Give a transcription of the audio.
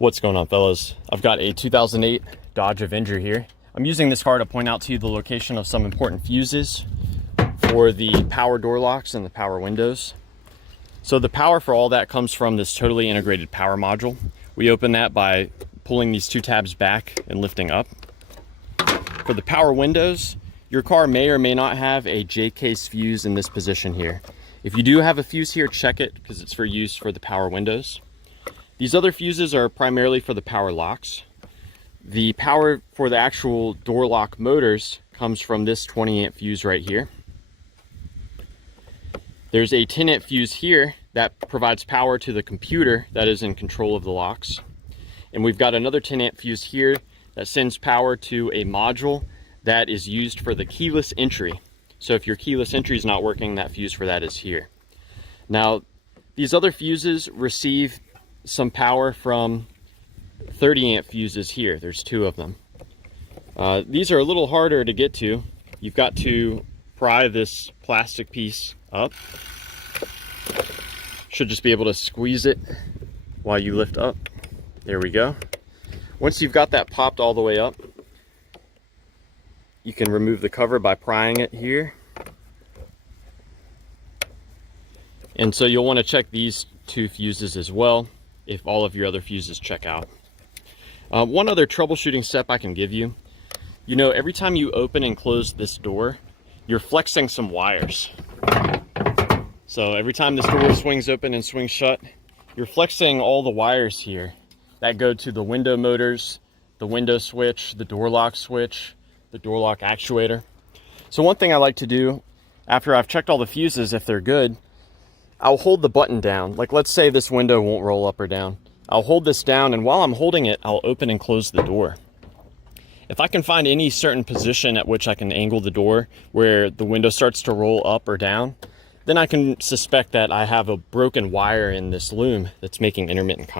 What's going on, fellas? I've got a 2008 Dodge Avenger here. I'm using this car to point out to you the location of some important fuses for the power door locks and the power windows. So the power for all that comes from this totally integrated power module. We open that by pulling these two tabs back and lifting up. For the power windows, your car may or may not have a J-case fuse in this position here. If you do have a fuse here, check it because it's for use for the power windows. These other fuses are primarily for the power locks. The power for the actual door lock motors comes from this 20 amp fuse right here. There's a 10 amp fuse here that provides power to the computer that is in control of the locks. And we've got another 10 amp fuse here that sends power to a module that is used for the keyless entry. So if your keyless entry is not working, that fuse for that is here. Now, these other fuses receive some power from 30 amp fuses here. There's two of them. These are a little harder to get to. You've got to pry this plastic piece up. Should just be able to squeeze it while you lift up. There we go. Once you've got that popped all the way up, you can remove the cover by prying it here. And so you'll want to check these two fuses as well if all of your other fuses check out. One other troubleshooting step I can give you, every time you open and close this door, you're flexing some wires. So every time this door swings open and swings shut, you're flexing all the wires here that go to the window motors, the window switch, the door lock switch, the door lock actuator. So one thing I like to do after I've checked all the fuses, if they're good, I'll hold the button down. Like, let's say this window won't roll up or down. I'll hold this down, and while I'm holding it, I'll open and close the door. If I can find any certain position at which I can angle the door where the window starts to roll up or down, then I can suspect that I have a broken wire in this loom that's making intermittent contact.